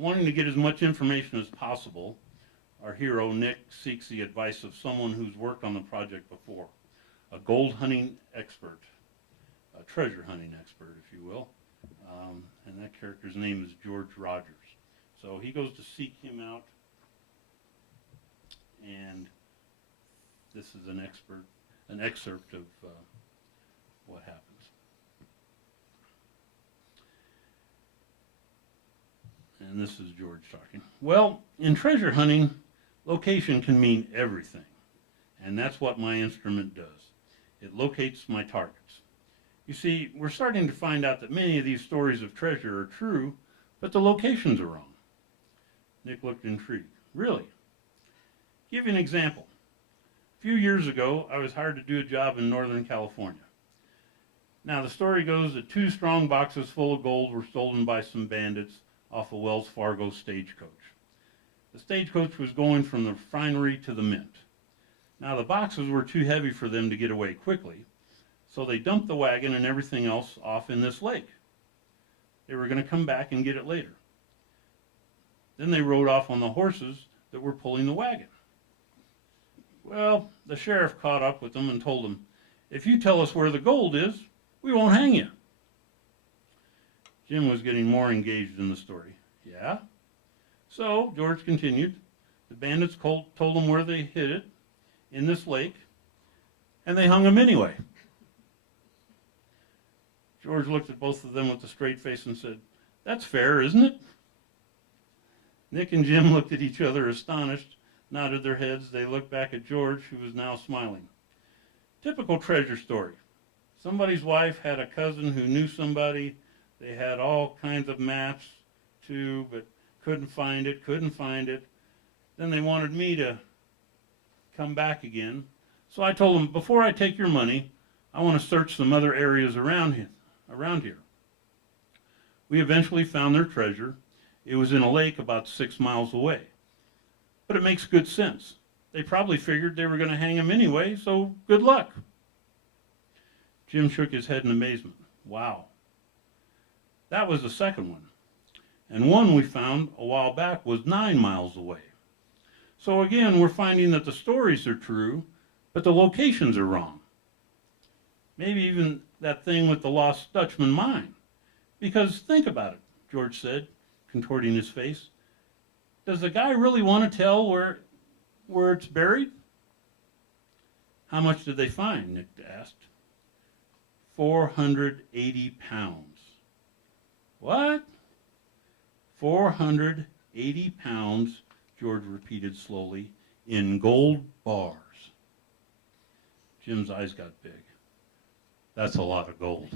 Wanting to get as much information as possible, our hero, Nick, seeks the advice of someone who's worked on the project before, a gold hunting expert, a treasure hunting expert, if you will. And that character's name is George Rogers. So he goes to seek him out, and this is an excerpt of what happens. And this is George talking. Well, in treasure hunting, location can mean everything, and that's what my instrument does. It locates my targets. You see, we're starting to find out that many of these stories of treasure are true, but the locations are wrong. Nick looked intrigued. Really? Give you an example. A few years ago, I was hired to do a job in Northern California. Now, the story goes that 2 strong boxes full of gold were stolen by some bandits off a Wells Fargo stagecoach. The stagecoach was going from the refinery to the mint. Now, the boxes were too heavy for them to get away quickly, so they dumped the wagon and everything else off in this lake. They were going to come back and get it later. Then they rode off on the horses that were pulling the wagon. Well, the sheriff caught up with them and told them, "If you tell us where the gold is, we won't hang you." Jim was getting more engaged in the story. Yeah? So, George continued, the bandits told them where they hid it, in this lake, and they hung him anyway. George looked at both of them with a straight face and said, "That's fair, isn't it?" Nick and Jim looked at each other astonished, nodded their heads. They looked back at George, who was now smiling. Typical treasure story. Somebody's wife had a cousin who knew somebody. They had all kinds of maps too, but couldn't find it. Then they wanted me to come back again. So I told them, before I take your money, I want to search some other areas around here. We eventually found their treasure. It was in a lake about 6 miles away. But it makes good sense. They probably figured they were going to hang him anyway, so good luck. Jim shook his head in amazement. Wow. That was the second one. And one we found a while back was 9 miles away. So again, we're finding that the stories are true, but the locations are wrong. Maybe even that thing with the lost Dutchman mine. Because think about it, George said, contorting his face. Does the guy really want to tell where it's buried? How much did they find? Nick asked. 480 pounds. What? 480 pounds, George repeated slowly, in gold bars. Jim's eyes got big. That's a lot of gold.